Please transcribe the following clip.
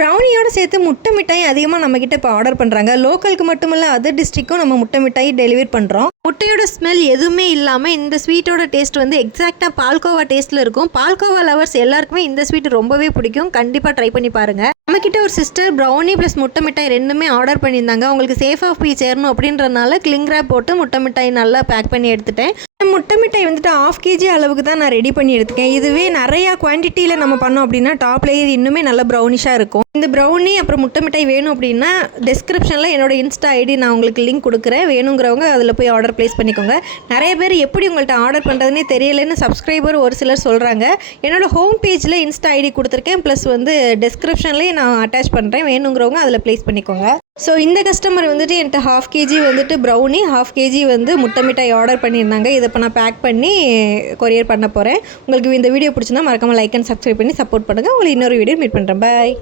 ப்ரௌனியோட சேர்த்து முட்டை மிட்டாய் அதிகமாக நம்மக்கிட்ட இப்போ ஆர்டர் பண்ணுறாங்க. லோக்கலுக்கு மட்டுமல்ல, அதர் டிஸ்ட்ரிக்கும் நம்ம முட்டை மிட்டாய் டெலிவரி பண்ணுறோம். முட்டையோட ஸ்மெல் எதுவுமே இல்லாமல் இந்த ஸ்வீட்டோட டேஸ்ட் வந்து எக்ஸாக்டாக பால்கோவா டேஸ்ட்டில் இருக்கும். பால்கோவா லவர்ஸ் எல்லாருக்குமே இந்த ஸ்வீட் ரொம்பவே பிடிக்கும். கண்டிப்பாக ட்ரை பண்ணி பாருங்கள். நம்மக்கிட்ட ஒரு சிஸ்டர் ப்ரௌனி ப்ளஸ் முட்டை மிட்டாய் ரெண்டுமே ஆர்டர் பண்ணியிருந்தாங்க. அவங்களுக்கு சேஃபாக போய் சேரணும் அப்படின்றனால கிளிங் ரேப் போட்டு முட்டை மிட்டாய் நல்லா பேக் பண்ணி எடுத்துட்டேன். முட்டை மிட்டாய் வந்துட்டு 1/2 kg அளவுக்கு தான் நான் ரெடி பண்ணி எடுத்துக்கேன். இதுவே நிறையா குவான்டிட்டியில் நம்ம பண்ணோம் அப்படின்னா டாப் லேயர் இன்னுமே நல்லா ப்ரௌனிஷாக இருக்கும். இந்த ப்ரௌனி அப்புறம் முட்டை மிட்டாய் வேணும் அப்படின்னா டிஸ்கிரிப்ஷனில் என்னோட இன்ஸ்டா ஐடி நான் உங்களுக்கு லிங்க் கொடுக்குறேன். வேணுங்கிறவங்க அதில் போய் ஆர்டர் ப்ளேஸ் பண்ணிக்கோங்க. நிறைய பேர் எப்படி உங்கள்கிட்ட ஆர்டர் பண்ணுறதுனே தெரியலைன்னு சப்ஸ்கிரைபர் ஒரு சிலர் சொல்கிறாங்க. என்னோட ஹோம் பேஜில் இன்ஸ்டா ஐடி கொடுத்துருக்கேன். ப்ளஸ் வந்து டிஸ்கிரிப்ஷன்லேயே நான் அட்டாச் பண்ணுறேன். வேணுங்கிறவங்க அதில் ப்ளேஸ் பண்ணிக்கோங்க. ஸோ இந்த கஸ்டமர் வந்துட்டு என்கிட்ட 1/2 kg வந்துட்டு ப்ரௌனி, 1/2 kg வந்து முட்டை மிட்டாய் ஆர்டர் பண்ணியிருந்தாங்க. இதை இப்போ நான் பேக் பண்ணி கொரியர் பண்ண போகிறேன். உங்களுக்கு இந்த வீடியோ பிடிச்சிருந்தா மறக்காமல் லைக் அண்ட் சப்ஸ்கிரைப் பண்ணி சப்போர்ட் பண்ணுங்கள். உங்களுக்கு இன்னொரு வீடியோ மீட் பண்ணுறேன். பாய்.